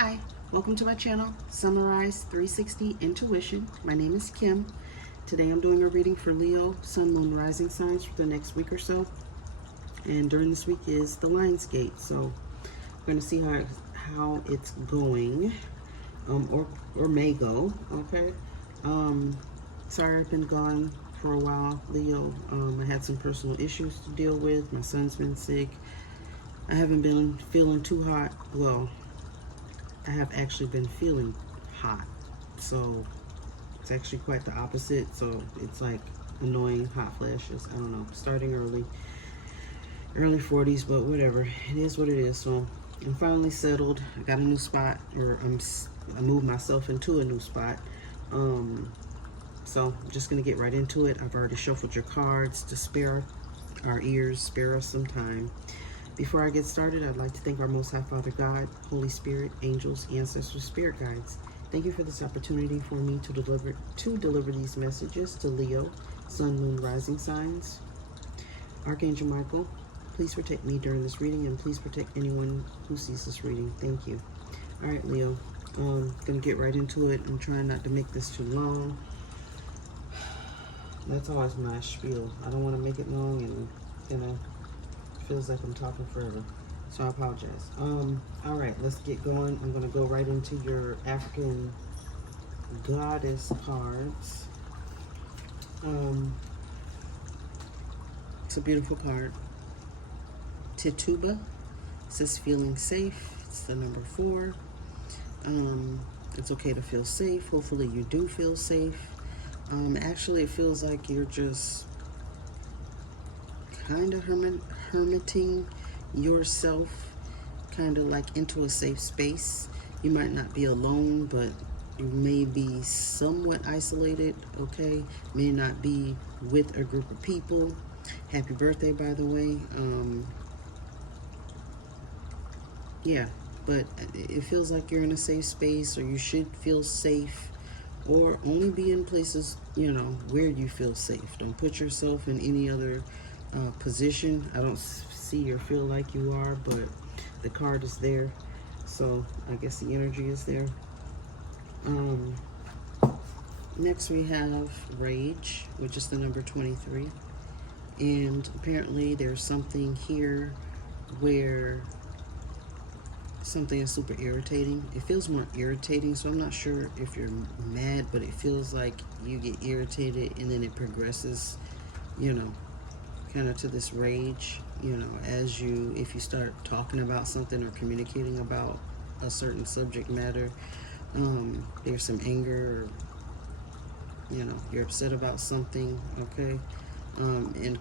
Hi, welcome to my channel, Summarize 360 Intuition. My name is Kim. Today I'm doing a reading for Leo, Sun, Moon, Rising signs for the next week or so. And during this week is the Lionsgate, so I'm going to see how it's going, or may go. Okay. Sorry I've been gone for a while, Leo. I had some personal issues to deal with. My son's been sick. I haven't been feeling too hot. Well, I have actually been feeling hot, so it's actually quite the opposite. So it's like annoying hot flashes. I don't know, starting early 40s, but whatever, it is what it is. So I'm finally settled. I got a new spot, or I moved myself into a new spot. So I'm just gonna get right into it. I've already shuffled your cards to spare our ears, spare us some time. Before I get started, I'd like to thank our Most High Father God, Holy Spirit, angels, ancestors, spirit guides. Thank you for this opportunity for me to deliver these messages to Leo, Sun, Moon, Rising signs. Archangel Michael, please protect me during this reading, and please protect anyone who sees this reading. Thank you. All right, Leo, gonna get right into it. I'm trying not to make this too long. That's always my spiel. I don't want to make it long, and feels like I'm talking forever, so I apologize. All right, let's get going. I'm gonna go right into your African goddess cards. It's a beautiful card. Tituba says feeling safe. It's the number 4. It's okay to feel safe. Hopefully you do feel safe. Actually, it feels like you're just kind of hermiting yourself, kind of like into a safe space. You might not be alone, but you may be somewhat isolated. Okay, may not be with a group of people. Happy birthday, by the way. Yeah, but it feels like you're in a safe space, or you should feel safe, or only be in places, where you feel safe. Don't put yourself in any other position. I don't see or feel like you are, but the card is there, so I guess the energy is there. Next we have Rage, which is the number 23, and apparently there's something here where something is super irritating. It feels more irritating, so I'm not sure if you're mad, but it feels like you get irritated and then it progresses, kind of to this rage, if you start talking about something or communicating about a certain subject matter. There's some anger, or you're upset about something. Okay. And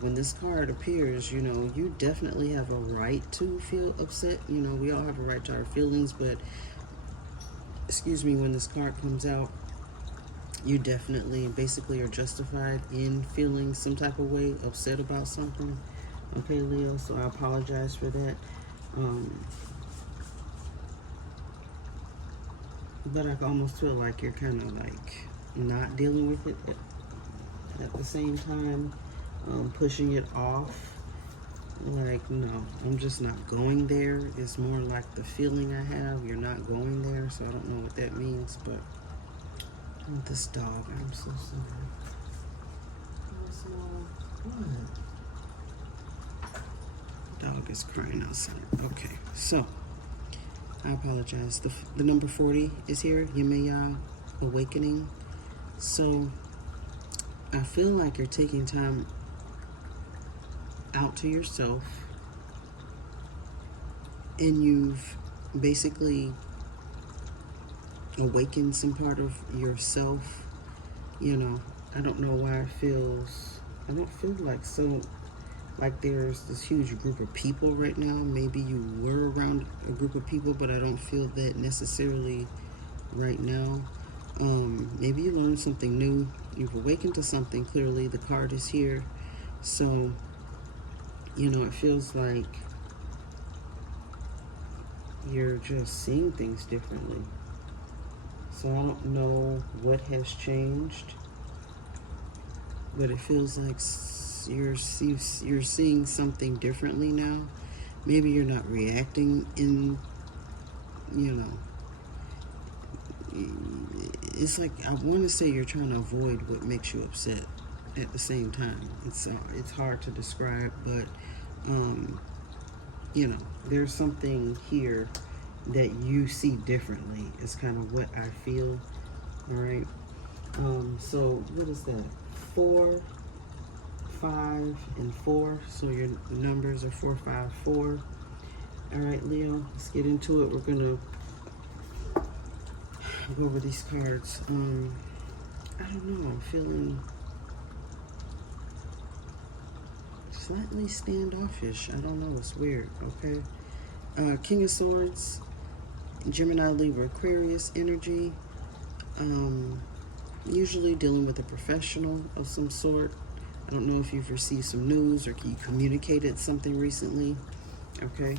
when this card appears, you definitely have a right to feel upset. We all have a right to our feelings, but when this card comes out, you definitely basically are justified in feeling some type of way, upset about something. Okay, Leo, so I apologize for that. But I almost feel like you're kind of like not dealing with it at the same time, pushing it off. Like, no, I'm just not going there. It's more like the feeling I have, you're not going there, so I don't know what that means, but this dog, I'm so sorry. What? Dog is crying outside. Okay, so I apologize. The number 40 is here, Yemaya Awakening. So I feel like you're taking time out to yourself, and you've basically awakened some part of yourself. I don't know why I don't feel like there's this huge group of people right now. Maybe you were around a group of people, but I don't feel that necessarily right now. Maybe you learned something new. You've awakened to something. Clearly the card is here, so it feels like you're just seeing things differently. So I don't know what has changed, but it feels like you're seeing something differently now. Maybe you're not reacting in you know, it's like, I want to say you're trying to avoid what makes you upset at the same time. It's hard to describe, but you know, there's something here that you see differently. It's kind of what I feel. All right. So what is that? 4, 5, and 4. So your numbers are 4, 5, 4. All right, Leo, let's get into it. We're gonna go over these cards. I don't know. I'm feeling slightly standoffish. I don't know. It's weird. Okay. King of Swords, Gemini, Libra, Aquarius energy. Usually dealing with a professional of some sort. I don't know if you've received some news or you communicated something recently. Okay.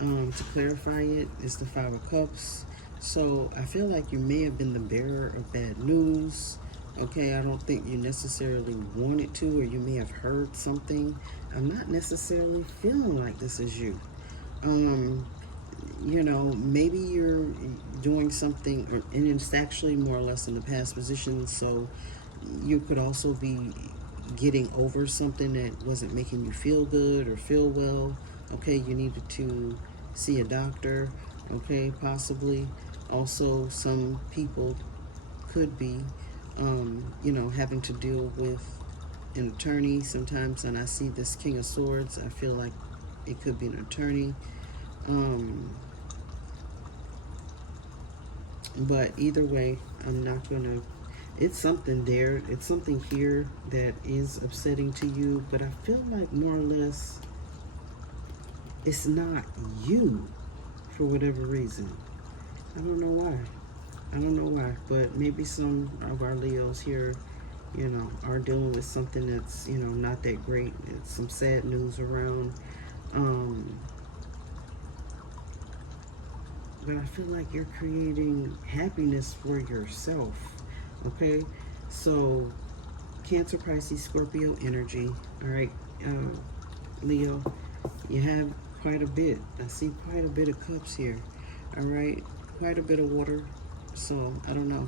To clarify it, it's the 5 of Cups. So I feel like you may have been the bearer of bad news. Okay, I don't think you necessarily wanted to, or you may have heard something. I'm not necessarily feeling like this is you. You know, maybe you're doing something, and it's actually more or less in the past position, so you could also be getting over something that wasn't making you feel good or feel well. Okay, you needed to see a doctor, okay, possibly. Also, some people could be, you know, having to deal with an attorney sometimes, and I see this King of Swords. I feel like it could be an attorney. But either way, I'm not gonna, it's something there, it's something here that is upsetting to you, but I feel like more or less it's not you for whatever reason. I don't know why. I don't know why, but maybe some of our Leos here, you know, are dealing with something that's, you know, not that great. It's some sad news around. But I feel like you're creating happiness for yourself. Okay, so Cancer, Pisces, Scorpio energy. All right, Leo, you have quite a bit. I see quite a bit of cups here. All right, quite a bit of water. So I don't know.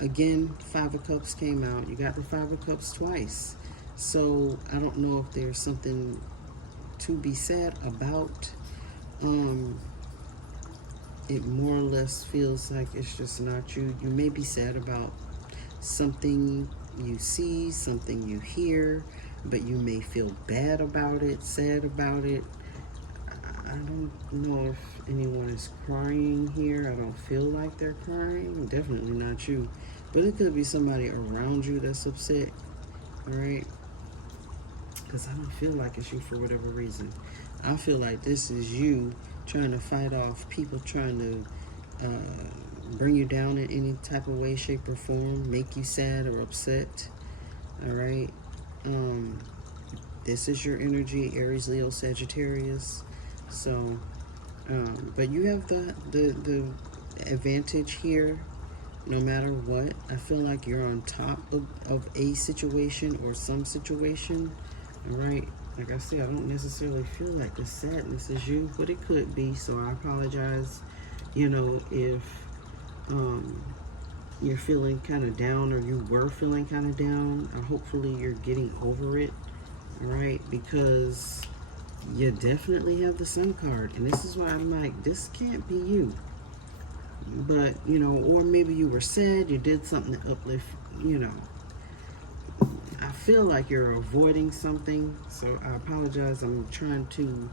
Again, 5 of Cups came out. You got the 5 of Cups twice. So I don't know if there's something to be said about. It more or less feels like it's just not you. You may be sad about something you see, something you hear, but you may feel bad about it, sad about it. I don't know if anyone is crying here. I don't feel like they're crying. Definitely not you. But it could be somebody around you that's upset. All right? Because I don't feel like it's you for whatever reason. I feel like this is you trying to fight off people trying to bring you down in any type of way, shape, or form, make you sad or upset. All right? This is your energy, Aries, Leo, Sagittarius. So, but you have the advantage here, no matter what. I feel like you're on top of a situation or some situation. All right? Like I said, I don't necessarily feel like the sadness is you, but it could be. So I apologize, you know, if you're feeling kind of down, or you were feeling kind of down. Hopefully you're getting over it. All right? Because you definitely have the Sun card, and this is why I'm like, this can't be you. But, you know, or maybe you were sad, you did something to uplift, you know. I feel like you're avoiding something, so I apologize. I'm trying to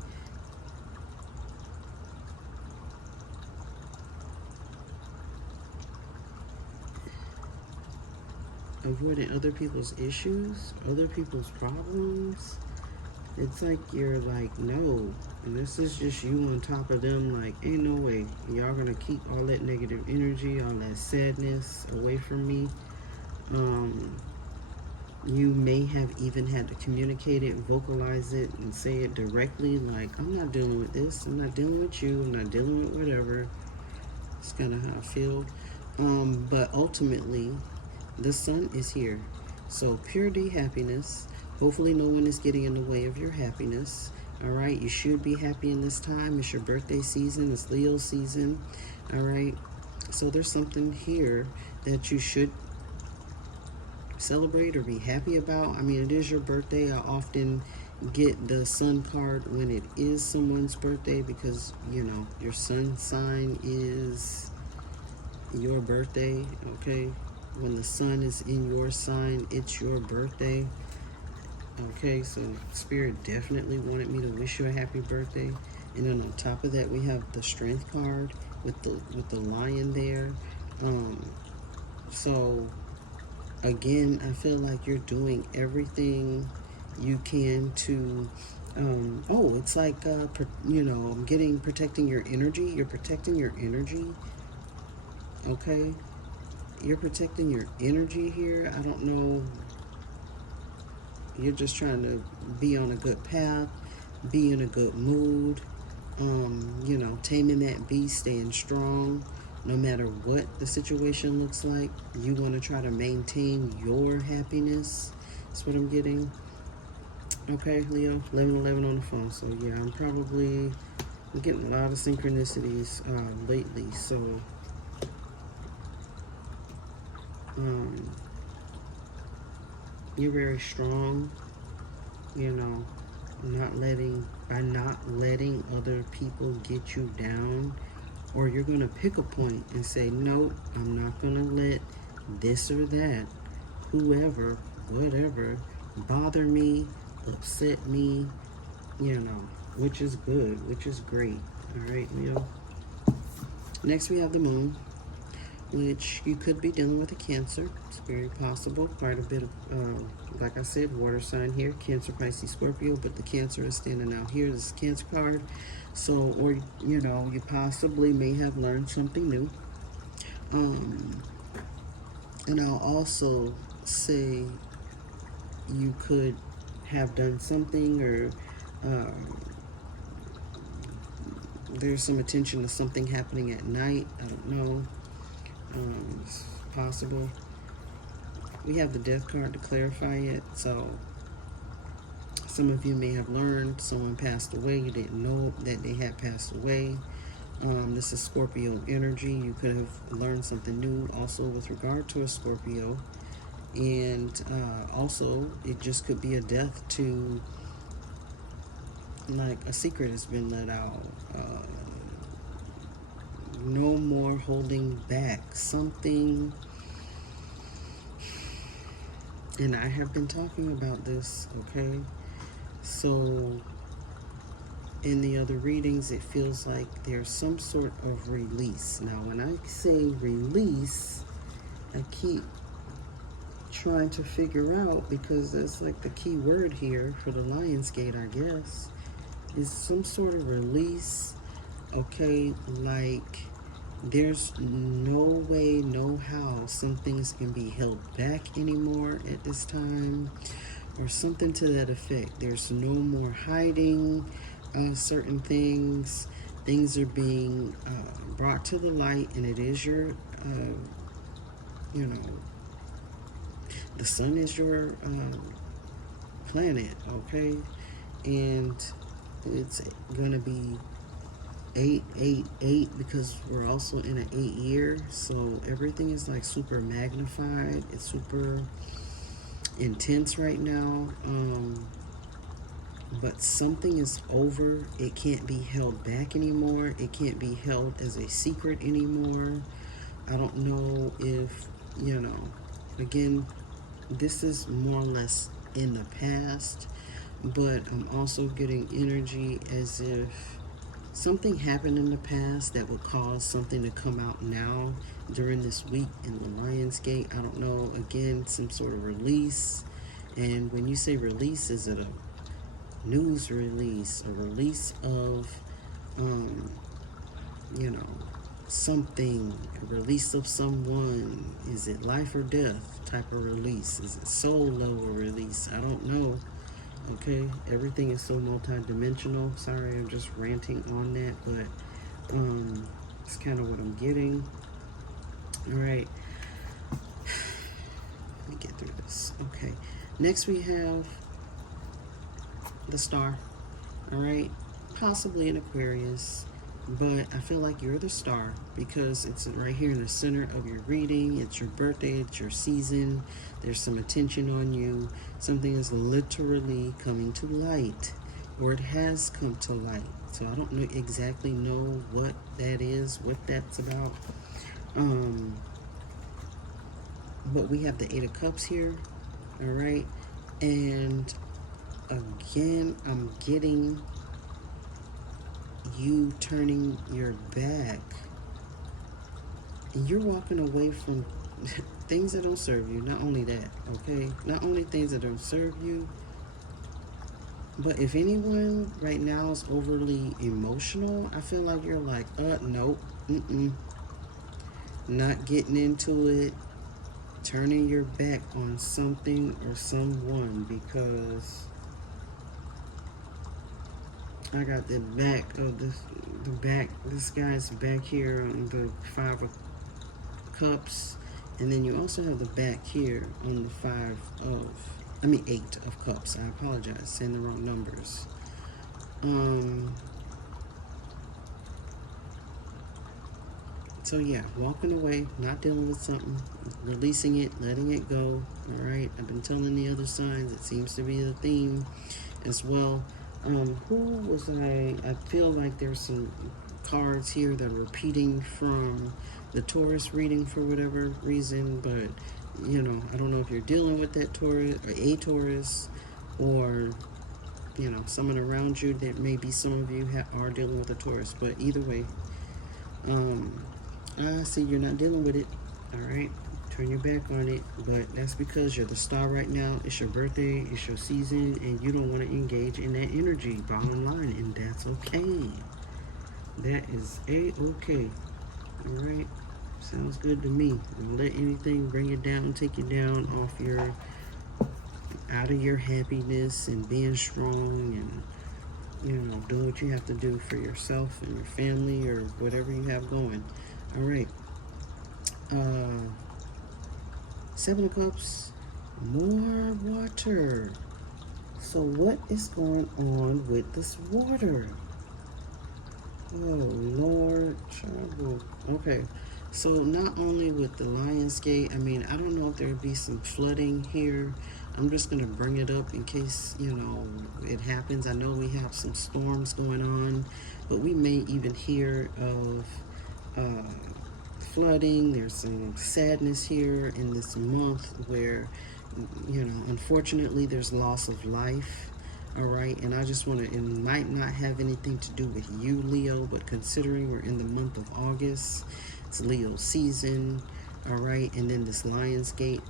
avoiding other people's issues, other people's problems. It's like you're like, no, and this is just you on top of them. Like, ain't no way y'all gonna keep all that negative energy, all that sadness away from me. You may have even had to communicate it, vocalize it, and say it directly, like, I'm not dealing with this, I'm not dealing with you, I'm not dealing with whatever. It's kind of how I feel. But ultimately, the Sun is here. So purity, happiness. Hopefully no one is getting in the way of your happiness. All right, you should be happy in this time. It's your birthday season. It's Leo season. All right, so there's something here that you should celebrate or be happy about. I mean, it is your birthday. I often get the sun card when it is someone's birthday because, you know, your sun sign is your birthday, okay? When the sun is in your sign, it's your birthday. Okay, so Spirit definitely wanted me to wish you a happy birthday. And then on top of that, we have the Strength card with the lion there. So again, I feel like you're doing everything you can to it's like you know, I'm getting protecting your energy. You're protecting your energy. Okay, you're protecting your energy here. I don't know. You're just trying to be on a good path, be in a good mood, you know, taming that beast, staying strong, no matter what the situation looks like. You want to try to maintain your happiness. That's what I'm getting. Okay, Leo, 1111 on the phone. So, yeah, I'm getting a lot of synchronicities lately. So, you're very strong, you know, by not letting other people get you down, or you're going to pick a point and say, nope, I'm not going to let this or that, whoever, whatever, bother me, upset me, you know, which is good, which is great. All right, Leo. Next, we have the moon, which you could be dealing with a Cancer. It's very possible. Quite a bit of, like I said, water sign here, Cancer, Pisces, Scorpio, but the Cancer is standing out here. This is Cancer card. So, or, you know, you possibly may have learned something new. And I'll also say you could have done something, or there's some attention to something happening at night. I don't know. It's possible. We have the Death card to clarify it. So some of you may have learned someone passed away. You didn't know that they had passed away. This is Scorpio energy. You could have learned something new also with regard to a Scorpio. And also, it just could be a death to, like, a secret has been let out. No more holding back. Something, and I have been talking about this, okay? So, in the other readings, it feels like there's some sort of release. Now, when I say release, I keep trying to figure out, because that's like the key word here for the Lionsgate, I guess, is some sort of release. Okay, like there's no way, no how some things can be held back anymore at this time, or something to that effect. There's no more hiding certain things. Things are being brought to the light, and it is your, you know, the sun is your planet, okay? And it's going to be 888 because we're also in an 8 year. So everything is like super magnified. It's super intense right now. But something is over. It can't be held back anymore. It can't be held as a secret anymore. I don't know if, you know, again, this is more or less in the past, but I'm also getting energy as if something happened in the past that would cause something to come out now during this week in the Lionsgate. I don't know, again, some sort of release. And when you say release, is it a news release, a release of, you know, something, a release of someone? Is it life or death type of release? Is it soul level release? I don't know. Okay, everything is so multi-dimensional. Sorry, I'm just ranting on that, but it's kind of what I'm getting. All right, let me get through this. Okay, next we have the star. all right? Possibly an Aquarius, but I feel like you're the star because it's right here in the center of your reading. It's your birthday, it's your season. There's some attention on you. Something is literally coming to light, or it has come to light. So I don't exactly know what that is, what that's about. But we have the Eight of Cups here, all right? And again, I'm getting you turning your back. And you're walking away from things that don't serve you. Not only that, okay? Not only things that don't serve you, but if anyone right now is overly emotional, I feel like you're like, nope, not getting into it, turning your back on something or someone, because I got the back of this guy's back here on the Five of Cups, and then you also have the back here on the Eight of Cups. I apologize, saying the wrong numbers. So yeah, walking away, not dealing with something, releasing it, letting it go. All right, I've been telling the other signs. It seems to be the theme as well. Who was I feel like there's some cards here that are repeating from the Taurus reading for whatever reason, but you know, I don't know if you're dealing with that Taurus or a Taurus, or you know, someone around you. That maybe some of you are dealing with a Taurus, but either way, I see you're not dealing with it. All right, turn your back on it, but that's because you're the star right now. It's your birthday, it's your season, and you don't want to engage in that energy, bottom line, and that's okay. That is a-okay. All right, sounds good to me. Don't let anything bring you down, take you down out of your happiness and being strong, and you know, do what you have to do for yourself and your family or whatever you have going. All right. Seven of Cups, more water. So what is going on with this water? Oh, Lord. Okay. So not only with the Lion's Gate, I mean, I don't know if there'd be some flooding here. I'm just going to bring it up in case, you know, it happens. I know we have some storms going on, but we may even hear of flooding. There's some sadness here in this month where, you know, unfortunately there's loss of life. All right, and I just want to, it might not have anything to do with you, Leo, but considering we're in the month of August, it's Leo season. All right, and then this Lion's Gate,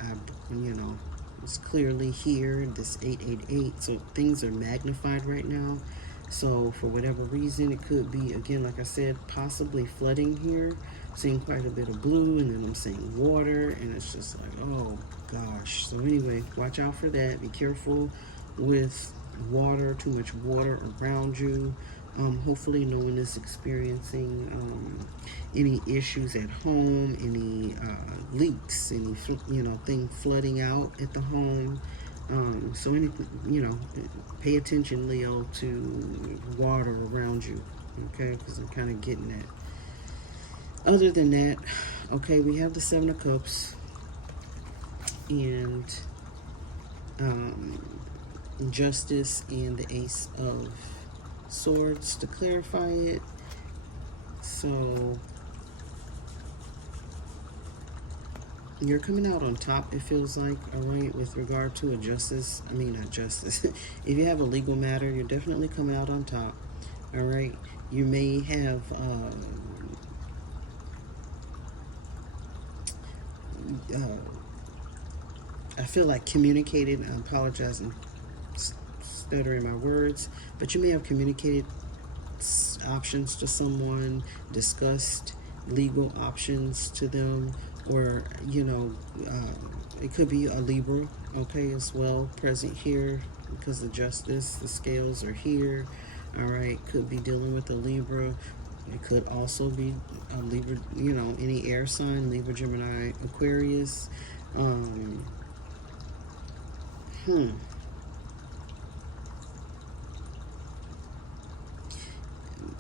you know, it's clearly here, this 888, so things are magnified right now. So for whatever reason, it could be, again, like I said, possibly flooding here. I'm seeing quite a bit of blue, and then I'm seeing water, and it's just like, oh gosh. So anyway, watch out for that. Be careful with water, too much water around you. Hopefully no one is experiencing any issues at home, any leaks, any thing flooding out at the home. So anything, you know, pay attention, Leo, to water around you, okay? Because I'm kind of getting that. Other than that, okay, we have the Seven of Cups and Justice and the Ace of Swords to clarify it. So you're coming out on top, it feels like, all right, with regard to not justice. If you have a legal matter, you're definitely coming out on top, all right? You may have, I feel like communicated, I apologize, I'm stuttering my words, but you may have communicated options to someone, discussed legal options to them, or you know, it could be a Libra, okay, as well, present here, because the Justice, the scales are here. All right, could be dealing with a Libra. It could also be a Libra, you know, any air sign, Libra, Gemini, Aquarius.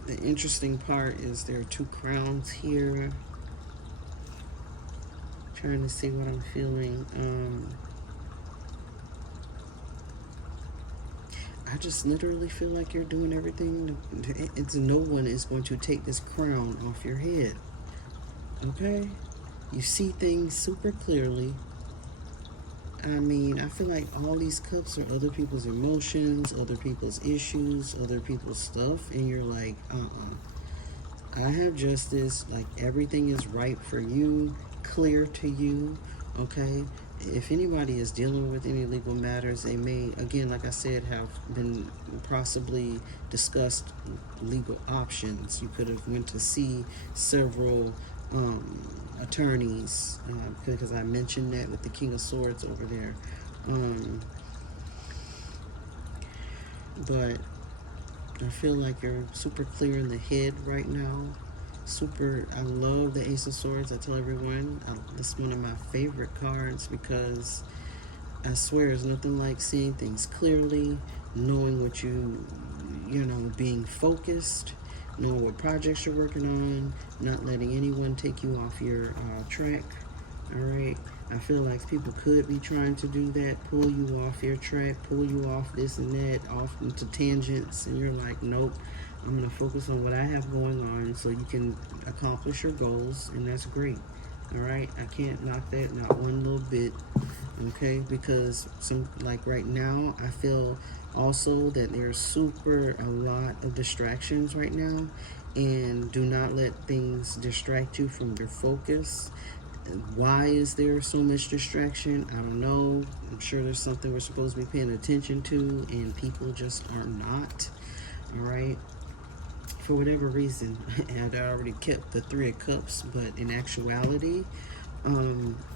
the interesting part is there are two crowns here. Trying to see what I'm feeling. I just literally feel like you're doing everything. It's no one is going to take this crown off your head. Okay? You see things super clearly. I mean, I feel like all these cups are other people's emotions, other people's issues, other people's stuff, and you're like, I have justice. Like, everything is right for you, clear to you. Okay? If anybody is dealing with any legal matters, they may, again, like I said, have been possibly discussed legal options. You could have went to see several attorneys, because I mentioned that with the King of Swords over there. But I feel like you're super clear in the head right now. I love the Ace of Swords. I tell everyone, this is one of my favorite cards because I swear there's nothing like seeing things clearly, knowing what being focused, knowing what projects you're working on, not letting anyone take you off your track. All right. I feel like people could be trying to do that, pull you off your track, pull you off this and that, off into tangents, and you're like, nope, I'm going to focus on what I have going on so you can accomplish your goals, and that's great. All right. I can't knock that, not one little bit. Okay. Because like right now, I feel also that there's a lot of distractions right now, and do not let things distract you from your focus. Why is there so much distraction? I don't know. I'm sure there's something we're supposed to be paying attention to, and people just are not. All right. For whatever reason, and I already kept the Three of Cups, but in actuality,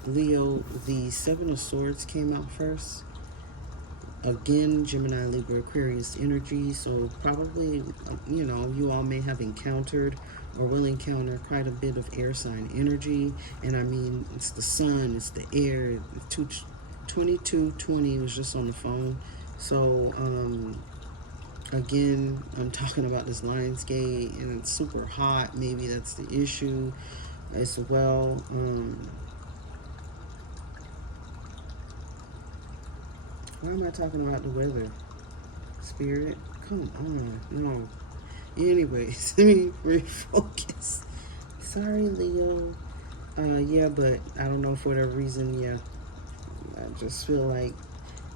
Leo, the Seven of Swords came out first. Again, Gemini, Libra, Aquarius energy. So probably, you all may have encountered or will encounter quite a bit of air sign energy. And I mean, it's the sun, it's the air. 2220 was just on the phone. So, again, I'm talking about this Lionsgate, and it's super hot. Maybe that's the issue as well. Why am I talking about the weather? Spirit, come on, no. Anyways, let me refocus. Sorry, Leo. Yeah, but I don't know, for whatever reason, yeah. I just feel like,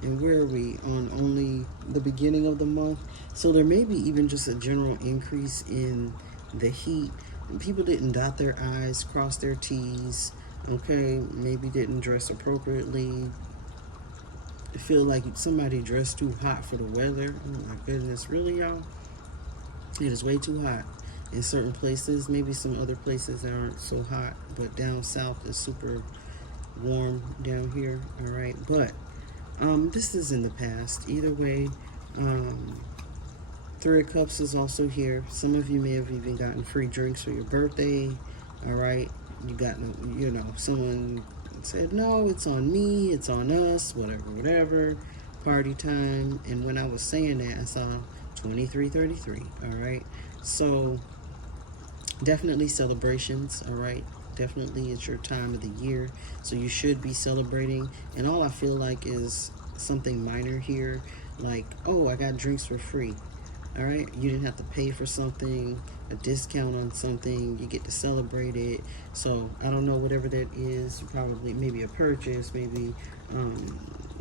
and where are we? On only the beginning of the month? So there may be even just a general increase in the heat. And people didn't dot their I's, cross their T's, okay? Maybe didn't dress appropriately. I feel like somebody dressed too hot for the weather. Oh my goodness, really, y'all? It is way too hot in certain places. Maybe some other places that aren't so hot, but down south is super warm down here. All right, but this is in the past. Either way, Three of Cups is also here. Some of you may have even gotten free drinks for your birthday. All right, you got, someone said, no, it's on me, it's on us, whatever, party time. And when I was saying that, I saw 2333. All right, so definitely celebrations. All right, definitely it's your time of the year, so you should be celebrating. And all I feel like is something minor here, like, oh, I got drinks for free. All right, you didn't have to pay for something, a discount on something, you get to celebrate it. So I don't know, whatever that is, probably maybe a purchase, maybe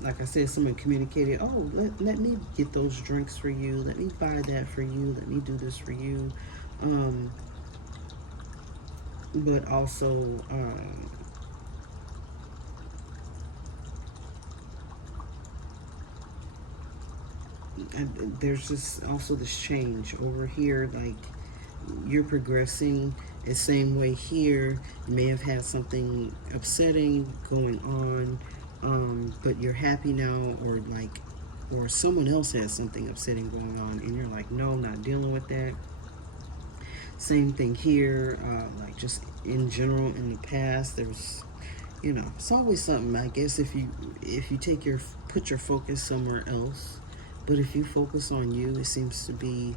like I said, someone communicated, oh, let me get those drinks for you, let me buy that for you, let me do this for you. But also there's just also this change over here, like you're progressing the same way here. You may have had something upsetting going on, but you're happy now, or someone else has something upsetting going on, and you're like, no, I'm not dealing with that. Same thing here, like just in general in the past, there's, it's always something, I guess, if you put your focus somewhere else. But if you focus on you, it seems to be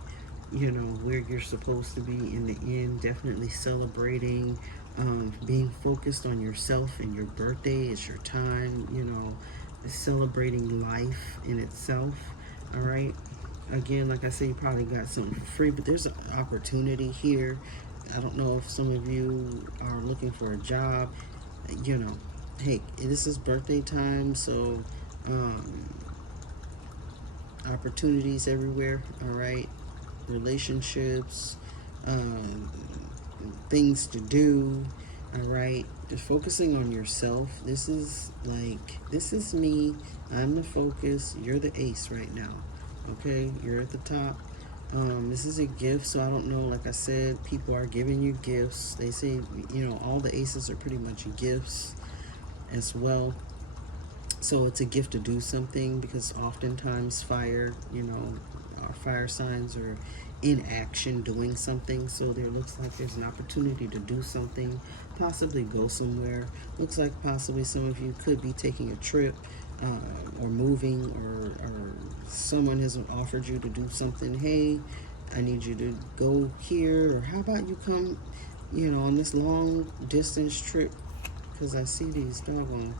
you know, where you're supposed to be in the end. Definitely celebrating, being focused on yourself and your birthday. It's your time, you know, celebrating life in itself. All right. Again, like I said, you probably got something for free, but there's an opportunity here. I don't know if some of you are looking for a job. You know, hey, this is birthday time, so um, opportunities everywhere. All right, relationships, um, things to do. All right, just focusing on yourself. This is me. I'm the focus. You're the ace right now. Okay, you're at the top. This is a gift, so I don't know. Like I said, people are giving you gifts. They say, you know, all the aces are pretty much gifts as well. So it's a gift to do something, because oftentimes fire, you know, our fire signs are in action doing something. So there looks like there's an opportunity to do something, possibly go somewhere. Looks like possibly some of you could be taking a trip, or moving, or someone has offered you to do something. Hey, I need you to go here, or how about you come, you know, on this long distance trip, because I see these doggone,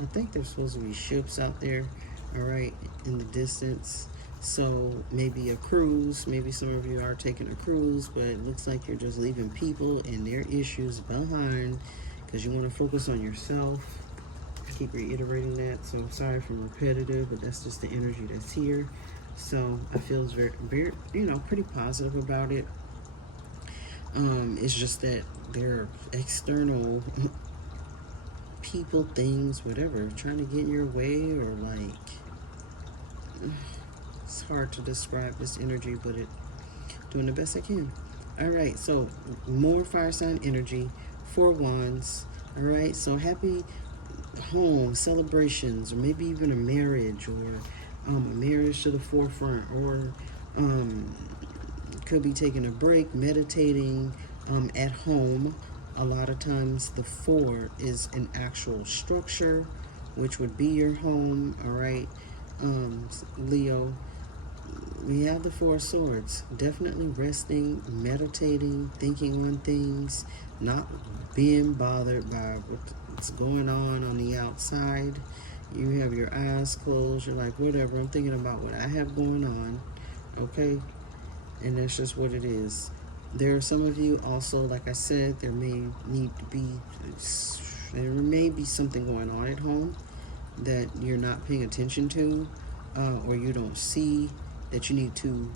I think there's supposed to be ships out there, all right, in the distance. So maybe a cruise. Maybe some of you are taking a cruise, but it looks like you're just leaving people and their issues behind, because you want to focus on yourself. I keep reiterating that, so I'm sorry if I'm repetitive, but that's just the energy that's here. So I feel very, very, you know, pretty positive about it. It's just that there are external people, things, whatever, trying to get in your way, or like, it's hard to describe this energy, but it doing the best I can. All right, so more fire sign energy, 4 wands. All right, so happy home celebrations, or maybe even a marriage, or a marriage to the forefront, or could be taking a break, meditating at home. A lot of times the 4 is an actual structure, which would be your home. All right, Leo, we have the 4 of swords. Definitely resting, meditating, thinking on things, not being bothered by what's going on the outside. You have your eyes closed. You're like, whatever, I'm thinking about what I have going on. Okay, and that's just what it is. There are some of you also, like I said, there may be something going on at home that you're not paying attention to, or you don't see, that you need to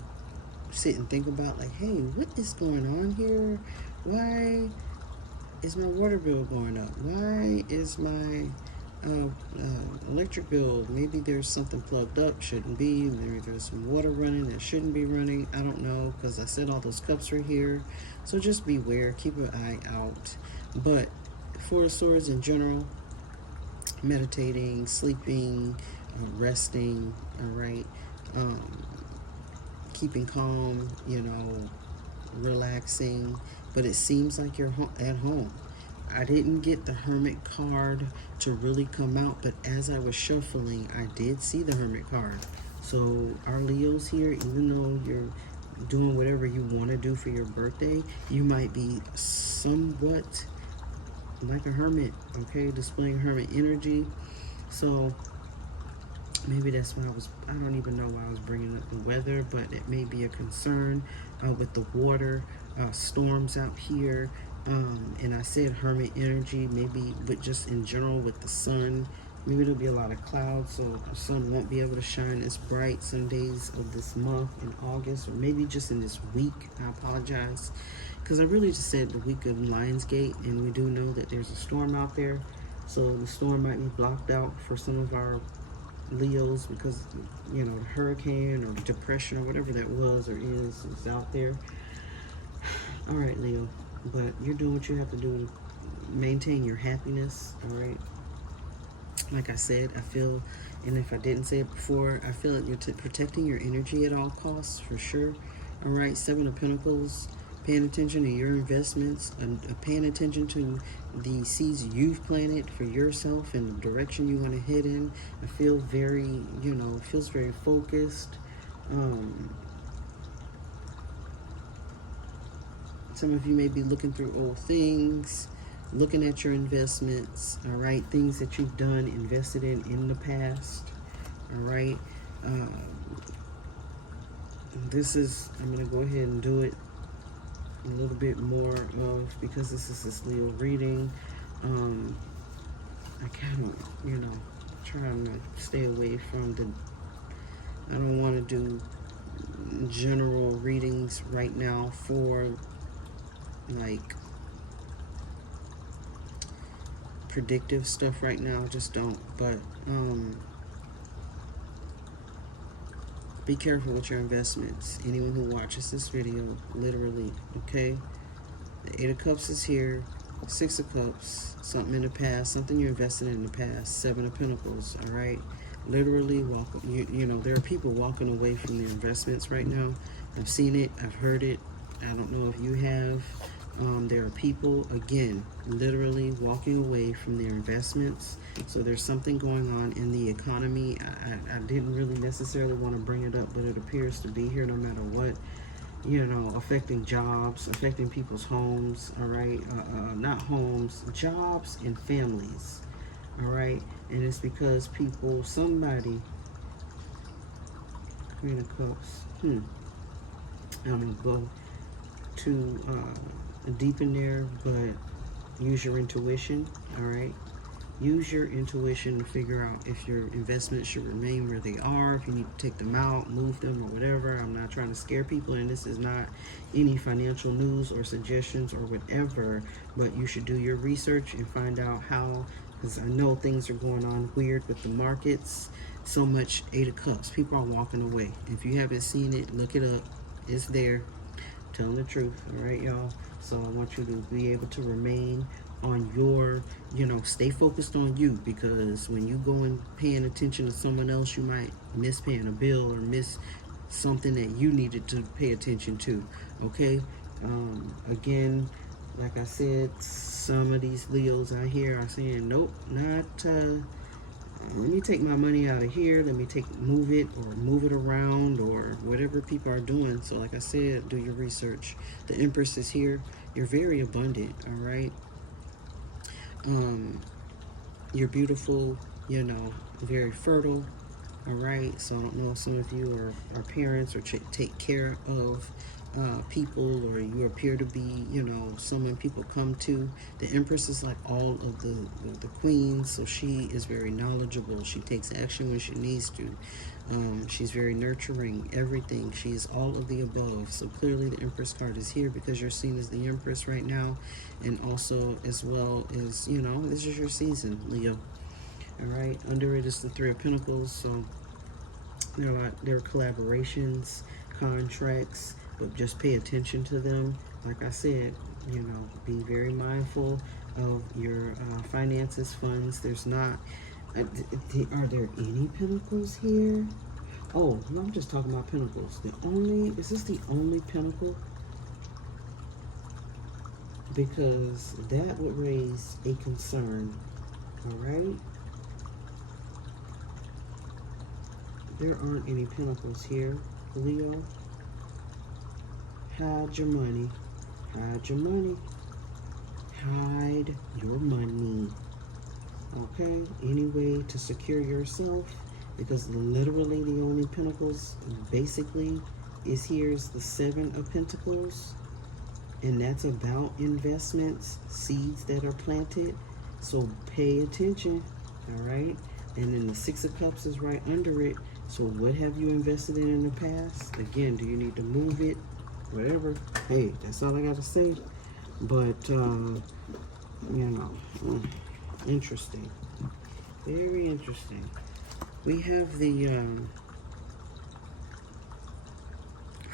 sit and think about, like, hey, what is going on here? Why is my water bill going up? Why is my electric bill, maybe there's something plugged up, shouldn't be. Maybe there's some water running that shouldn't be running. I don't know, because I said all those cups are here. So just beware, keep an eye out. But 4 of swords in general, meditating, sleeping, resting, all right, keeping calm, you know, relaxing. But it seems like you're at home. I didn't get the Hermit card to really come out, but as I was shuffling, I did see the Hermit card. So our Leos here, even though you're doing whatever you want to do for your birthday, you might be somewhat like a hermit, okay, displaying hermit energy. So maybe that's why I don't even know why I was bringing up the weather, but it may be a concern with the water, storms out here. And I said hermit energy, maybe, but just in general with the sun. Maybe there'll be a lot of clouds, so the sun won't be able to shine as bright some days of this month in August, or maybe just in this week. I apologize, because I really just said the week of Lionsgate, and we do know that there's a storm out there. So the storm might be blocked out for some of our Leos, because, you know, the hurricane or the depression or whatever that was or is out there. All right, Leo, but you're doing what you have to do to maintain your happiness. All right, like I said, I feel, and if I didn't say it before, I feel that you're protecting your energy at all costs, for sure. All right, 7 of Pentacles, paying attention to your investments, and paying attention to the seeds you've planted for yourself and the direction you want to head in. I feel very, you know, feels very focused. Some of you may be looking through old things, looking at your investments, all right? Things that you've done, invested in the past, all right? This is, I'm going to go ahead and do it a little bit more of, because this is this Leo reading. I kind of, you know, trying to stay away from the, I don't want to do general readings right now for like predictive stuff right now. Just don't. But be careful with your investments. Anyone who watches this video, literally, okay? The Eight of Cups is here. Six of Cups, something in the past, something you invested in the past. Seven of Pentacles, all right? Literally, you know, there are people walking away from their investments right now. I've seen it. I've heard it. I don't know if you have. There are people, again, literally walking away from their investments. So there's something going on in the economy. I didn't really necessarily want to bring it up, but it appears to be here no matter what. You know, affecting jobs, affecting people's homes, all right? Not homes, jobs and families, all right? And it's because people, somebody, Queen of Cups, I'm going to go to deep in there, but use your intuition, all right? Use your intuition to figure out if your investments should remain where they are, if you need to take them out, move them, or whatever. I'm not trying to scare people, and this is not any financial news or suggestions or whatever, but you should do your research and find out how, because I know things are going on weird with the markets. So much Eight of Cups. People are walking away. If you haven't seen it, look it up. It's there. Telling the truth, all right, y'all? So I want you to be able to remain on your, you know, stay focused on you, because when you go and paying attention to someone else, you might miss paying a bill or miss something that you needed to pay attention to, okay? Again, like I said, some of these Leos out here are saying, nope, not, let me take my money out of here, let me move it or move it around or whatever people are doing. So like I said, do your research. The Empress is here. You're very abundant, all right? You're beautiful, you know, very fertile, all right? So I don't know if some of you are parents or take care of people, or you appear to be, you know, someone people come to. The Empress is like all of the queens, so she is very knowledgeable. She takes action when she needs to. She's very nurturing, everything. She's all of the above. So clearly the Empress card is here because you're seen as the Empress right now, and also as well as, you know, this is your season, Leo. All right, under it is the Three of Pentacles. So there are collaborations, contracts, but just pay attention to them. Like I said, you know, be very mindful of your finances, funds. There's not, are there any pentacles here? Oh, no, I'm just talking about pentacles. Is this the only pentacle? Because that would raise a concern, all right? There aren't any pentacles here, Leo. Hide your money. Hide your money. Hide your money. Okay? Any way to secure yourself, because literally the only pentacles basically is here's the Seven of Pentacles, and that's about investments, seeds that are planted. So pay attention, all right? And then the Six of Cups is right under it. So what have you invested in the past? Again, do you need to move it? Whatever. Hey, that's all I got to say. But, you know, interesting. Very interesting. We have the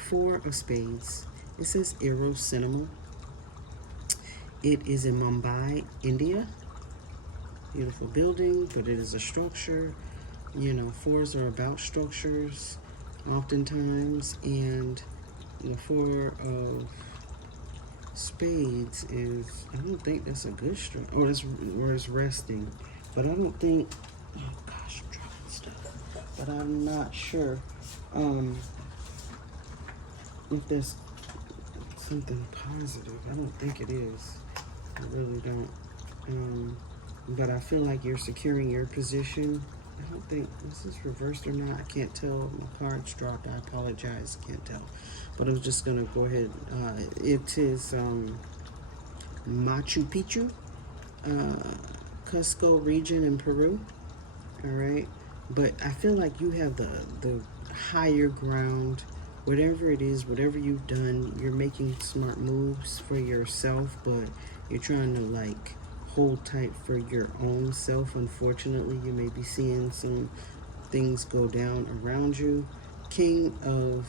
Four of Spades. It says Eros Cinema. It is in Mumbai, India. Beautiful building, but it is a structure. You know, fours are about structures oftentimes, and the Four of Spades is, I don't think that's a good structure. Oh, that's where it's resting. But I don't think, oh gosh, I'm dropping stuff. But I'm not sure if there's, let's something positive. I don't think it is. I really don't. But I feel like you're securing your position. I don't think this is reversed or not. I can't tell. My cards dropped. I apologize. Can't tell. But I was just gonna go ahead. It is Machu Picchu, Cusco region in Peru. All right. But I feel like you have the higher ground. Whatever it is, whatever you've done, you're making smart moves for yourself, but you're trying to like hold tight for your own self. Unfortunately, you may be seeing some things go down around you. King of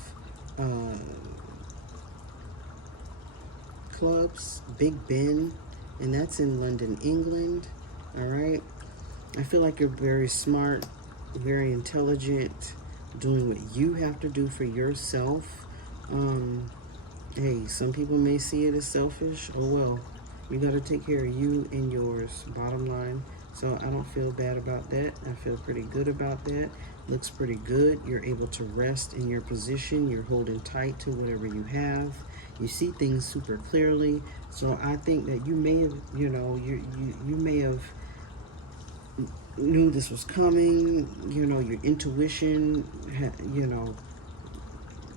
Clubs, Big Ben, and that's in London, England. All right. I feel like you're very smart, very intelligent, doing what you have to do for yourself. Hey, some people may see it as selfish. Oh well, you got to take care of you and yours, bottom line. So I don't feel bad about that. I feel pretty good about that. Looks pretty good. You're able to rest in your position. You're holding tight to whatever you have. You see things super clearly. So I think that you may have, you may have knew this was coming. Your intuition,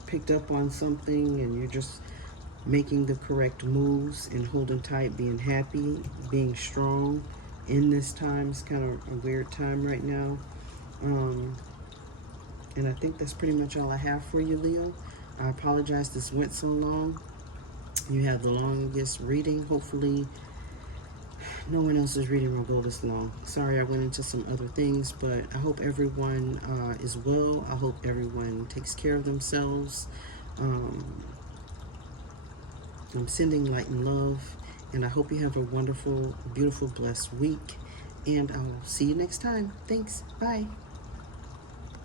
picked up on something, and you're just making the correct moves and holding tight, being happy, being strong in this time. It's kind of a weird time right now. And I think that's pretty much all I have for you, Leo. I apologize this went so long. You have the longest reading. Hopefully no one else's reading will go this long. Sorry I went into some other things, but I hope everyone is well. I hope everyone takes care of themselves. I'm sending light and love, and I hope you have a wonderful, beautiful, blessed week. And I'll see you next time. Thanks. Bye.